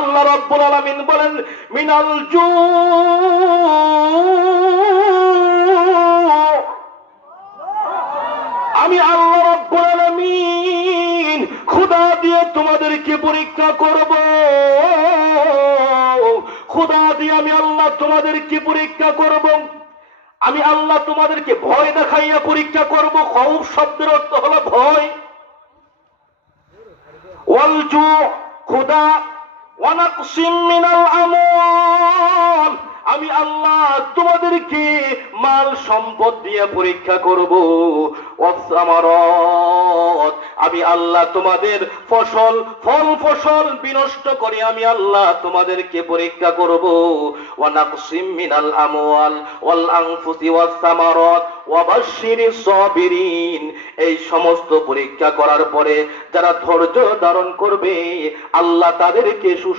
আল্লাহ রাব্বুল আলামিন বলেন মিনাল জু আমি আল্লাহ রাব্বুল আলামিন খোদা দিয়ে তোমাদেরকে পরীক্ষা করব খোদা দিয়ে আমি আল্লাহ তোমাদেরকে পরীক্ষা করব আমি আল্লাহ তোমাদেরকে ভয় দেখাইয়া পরীক্ষা করব খৌফ শব্দের অর্থ হলো ভয় ওয়াল জু খোদা ওয়া নাকসিম মিনাল আমওয়াল আমি আল্লাহ তোমাদেরকে মাল সম্পদ দিয়ে পরীক্ষা করব ওয়াসমারাত আমি আল্লাহ তোমাদের ফসল বিনষ্ট করে আমি আল্লাহ তোমাদেরকে পরীক্ষা করব ওয়া নাকসিম মিনাল আমওয়াল ওয়াল আনফুসি ওয়াস সামারাত ওয়া বাশশিরিস সাবিরিন এই সমস্ত পরীক্ষা করার পরে যারা ধৈর্য ধারণ করবে আল্লাহ তাদেরকে